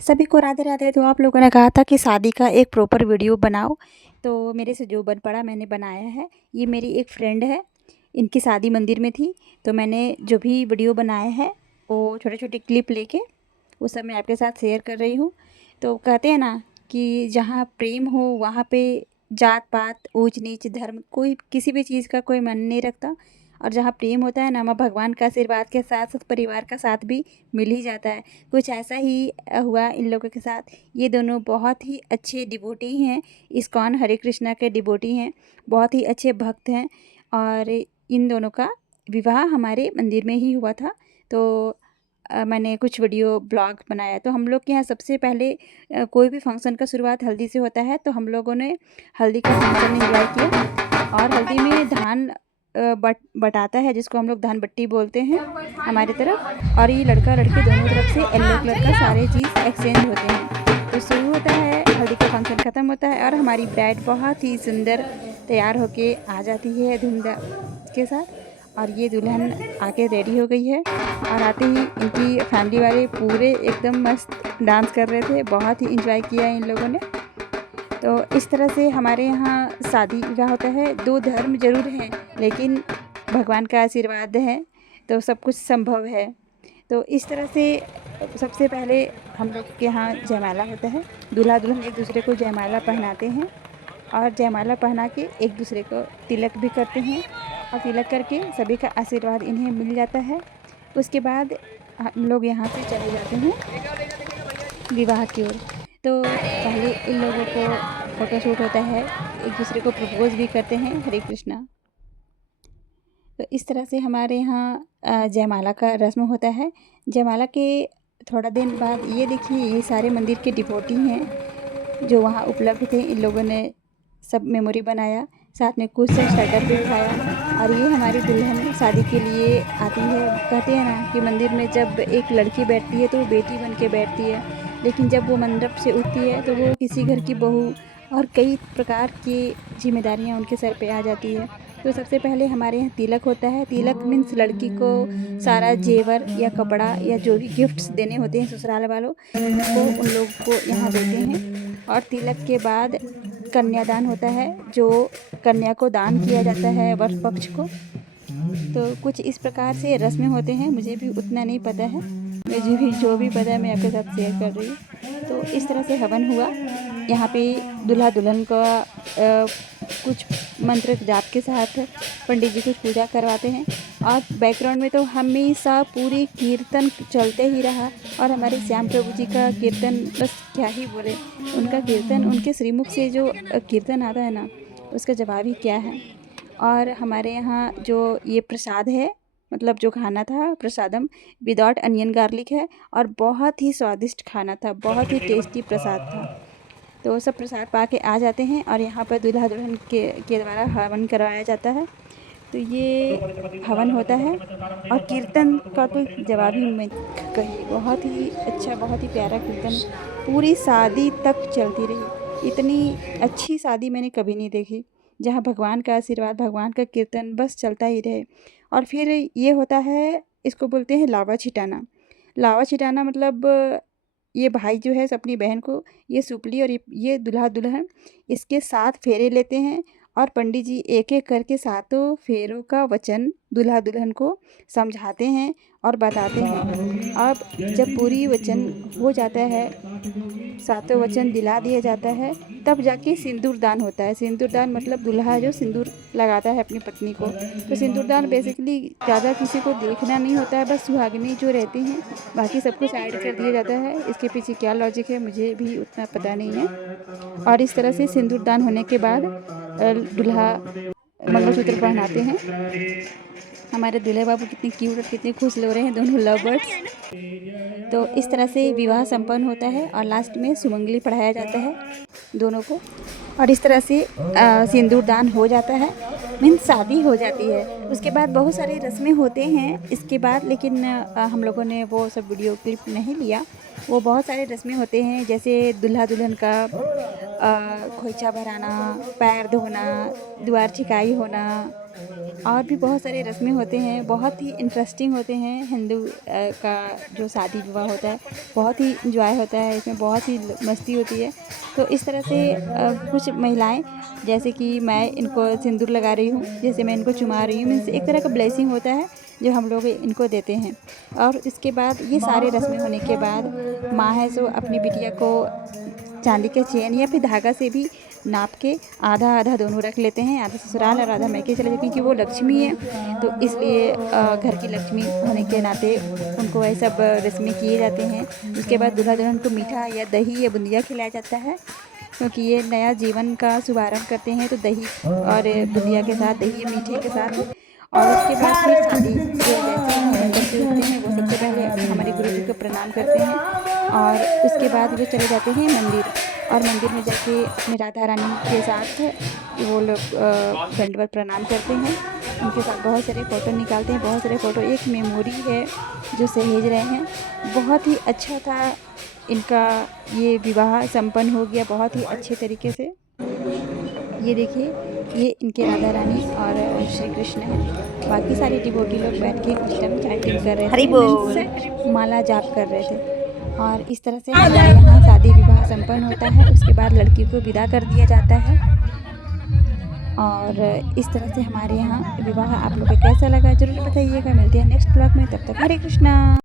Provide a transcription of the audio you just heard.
सभी को राधे राधे। तो आप लोगों ने कहा था कि शादी का एक प्रॉपर वीडियो बनाओ, तो मेरे से जो बन पड़ा मैंने बनाया है। ये मेरी एक फ्रेंड है, इनकी शादी मंदिर में थी, तो मैंने जो भी वीडियो बनाया है वो छोटे छोटे क्लिप लेके वो सब मैं आपके साथ शेयर कर रही हूँ। तो कहते हैं ना कि जहाँ प्रेम हो वहाँ पे जात पात ऊंच नीच धर्म कोई किसी भी चीज़ का कोई मन नहीं रखता। और जहाँ प्रेम होता है ना, माँ भगवान का आशीर्वाद के साथ साथ परिवार का साथ भी मिल ही जाता है। कुछ ऐसा ही हुआ इन लोगों के साथ। ये दोनों बहुत ही अच्छे डिवोटी हैं, इस्कॉन हरे कृष्णा के डिवोटी हैं, बहुत ही अच्छे भक्त हैं। और इन दोनों का विवाह हमारे मंदिर में ही हुआ था। तो मैंने कुछ वीडियो ब्लॉग बनाया। तो हम लोग के यहाँ सबसे पहले कोई भी फंक्शन का शुरुआत हल्दी से होता है, तो हम लोगों ने हल्दी का फंक्शन एंजॉय किया। और हल्दी में धान बटाता है, जिसको हम लोग धान बट्टी बोलते हैं हमारी तरफ। और ये लड़का लड़की दोनों तरफ से येलो कलर का सारे चीज़ एक्सचेंज होते हैं। तो शुरू होता है, हल्दी का फंक्शन ख़त्म होता है और हमारी ब्राइड बहुत ही सुंदर तैयार होके आ जाती है धूमधाम के साथ। और ये दुल्हन आके रेडी हो गई है और आते ही इनकी फैमिली वाले पूरे एकदम मस्त डांस कर रहे थे। बहुत ही इंजॉय किया इन लोगों ने। तो इस तरह से हमारे यहाँ शादी विवाह होता है। दो धर्म ज़रूर हैं, लेकिन भगवान का आशीर्वाद है तो सब कुछ संभव है। तो इस तरह से सबसे पहले हम लोग के यहाँ जयमाला होता है। दूल्हा दुल्हन एक दूसरे को जयमाला पहनाते हैं और जयमाला पहना के एक दूसरे को तिलक भी करते हैं। और तिलक करके सभी का आशीर्वाद इन्हें मिल जाता है। उसके बाद हम लोग यहाँ से चले जाते हैं विवाह की ओर। तो पहले इन लोगों को फ़ोटोशूट होता है, एक दूसरे को प्रपोज़ भी करते हैं, हरे कृष्णा। तो इस तरह से हमारे यहाँ जयमाला का रस्म होता है। जयमाला के थोड़ा दिन बाद ये देखिए, ये सारे मंदिर के डिवोटी हैं जो वहाँ उपलब्ध थे। इन लोगों ने सब मेमोरी बनाया, साथ में कुछ शटर भी उठाया। और ये हमारी दुल्हन शादी के लिए आती है। कहते हैं ना कि मंदिर में जब एक लड़की बैठती है तो वो बेटी बन के बैठती है, लेकिन जब वो मंडप से उठती है तो वो किसी घर की बहू और कई प्रकार की जिम्मेदारियाँ उनके सर पे आ जाती है। तो सबसे पहले हमारे यहाँ तिलक होता है। तिलक मीन्स लड़की को सारा जेवर या कपड़ा या जो भी गिफ्ट्स देने होते हैं ससुराल वालों को, उन लोग को यहाँ देते हैं। और तिलक के बाद कन्यादान होता है, जो कन्या को दान किया जाता है वर पक्ष को। तो कुछ इस प्रकार से रस्में होते हैं, मुझे भी उतना नहीं पता है, मुझे भी जो भी पता है मैं आपके साथ शेयर कर रही हूँ। तो इस तरह से हवन हुआ। यहाँ पे दूल्हा दुल्हन का कुछ मंत्र जाप के साथ पंडित जी कुछ पूजा करवाते हैं। और बैकग्राउंड में तो हमेशा पूरी कीर्तन चलते ही रहा। और हमारे श्याम प्रभु जी का कीर्तन, बस क्या ही बोले, उनका कीर्तन, उनके श्रीमुख से जो कीर्तन आता है ना, उसका जवाब ही क्या है। और हमारे यहाँ जो ये प्रसाद है, मतलब जो खाना था प्रसादम, विदाउट अनियन गार्लिक है और बहुत ही स्वादिष्ट खाना था, बहुत ही टेस्टी प्रसाद था। तो सब प्रसाद पा के आ जाते हैं और यहाँ पर दूल्हा दुल्हन के द्वारा हवन करवाया जाता है। तो ये हवन होता है और कीर्तन का तो जवाब ही मत कहिए, बहुत ही अच्छा, बहुत ही प्यारा कीर्तन पूरी शादी तक चलती रही। इतनी अच्छी शादी मैंने कभी नहीं देखी, जहाँ भगवान का आशीर्वाद, भगवान का कीर्तन बस चलता ही रहे। और फिर ये होता है, इसको बोलते हैं लावा छिटाना। लावा छिटाना मतलब ये भाई जो है अपनी बहन को ये सुपली और ये दूल्हा दुल्हन इसके 7 फेरे लेते हैं। और पंडित जी एक एक करके सातों फेरों का वचन दूल्हा दुल्हन को समझाते हैं और बताते हैं। अब जब पूरी वचन हो जाता है, सातों वचन दिला दिया जाता है, तब जाके सिंदूर दान होता है। सिंदूर दान मतलब दूल्हा जो सिंदूर लगाता है अपनी पत्नी को। तो सिंदूर दान बेसिकली ज़्यादा किसी को देखना नहीं होता है, बस सुहागिनी जो रहती हैं बाकी सबको साइड कर दिया जाता है। इसके पीछे क्या लॉजिक है मुझे भी उतना पता नहीं है। और इस तरह से सिंदूर दान होने के बाद दूल्हा मंगलसूत्र पहनाते हैं। हमारे दूल्हे बाबू कितने क्यूट और कितने खुश लग रहे हैं, दोनों लव बर्ड्स। तो इस तरह से विवाह संपन्न होता है और लास्ट में सुमंगली पढ़ाया जाता है दोनों को। और इस तरह से सिंदूर दान हो जाता है, मीन्स शादी हो जाती है। उसके बाद बहुत सारी रस्में होते हैं इसके बाद, लेकिन हम लोगों ने वो सब वीडियो क्लिप नहीं लिया। वो बहुत सारे रस्में होते हैं, जैसे दूल्हा दुल्हन का खोइचा भराना, पैर धोना, द्वार छिकाई होना, और भी बहुत सारे रस्में होते हैं, बहुत ही इंटरेस्टिंग होते हैं। हिंदू का जो शादी विवाह होता है बहुत ही इंजॉय होता है, इसमें बहुत ही मस्ती होती है। तो इस तरह से कुछ महिलाएं, जैसे कि मैं इनको सिंदूर लगा रही हूँ, जैसे मैं इनको चुमा रही हूँ, मीन्स एक तरह का ब्लेसिंग होता है जो हम लोग इनको देते हैं। और इसके बाद ये सारे रस्में होने के बाद माँ है सो अपनी बिटिया को चांदी के चेन या फिर धागा से भी नाप के आधा आधा दोनों रख लेते हैं, आधा ससुराल और आधा मैके चले जाते हैं, क्योंकि वो लक्ष्मी है। तो इसलिए घर की लक्ष्मी होने के नाते उनको ये सब रस्में किए जाते हैं। उसके बाद दूल्हा दुल्हन को मीठा या दही या बूंदिया खिलाया जाता है, क्योंकि ये नया जीवन का शुभारंभ करते हैं। तो दही और बूंदिया के साथ, दही मीठे के साथ। और उसके बाद फिर शादी जो जैसे हम बच्चे होते हैं वो सबसे पहले हमारे गुरु जी को प्रणाम करते हैं, और उसके बाद वो चले जाते हैं मंदिर। और मंदिर में जाके अपने राधा रानी के साथ वो लोग दंडवत प्रणाम करते हैं, उनके साथ बहुत सारे फ़ोटो निकालते हैं। बहुत सारे फ़ोटो एक मेमोरी है जो सहेज रहे हैं। बहुत ही अच्छा था इनका ये विवाह संपन्न हो गया बहुत ही अच्छे तरीके से। ये देखिए, ये इनके राधा रानी और श्री कृष्ण है। बाकी सारे डिवोटी लोग बैठ के उस टाइम चैंटिंग कर रहे थे, माला जाप कर रहे थे। और इस तरह से हमारे यहाँ शादी विवाह संपन्न होता है। उसके बाद लड़की को विदा कर दिया जाता है। और इस तरह से हमारे यहाँ विवाह आप लोग को कैसा लगा ज़रूर बताइएगा। मिलते हैं नेक्स्ट ब्लॉग में, तब तक हरे कृष्णा।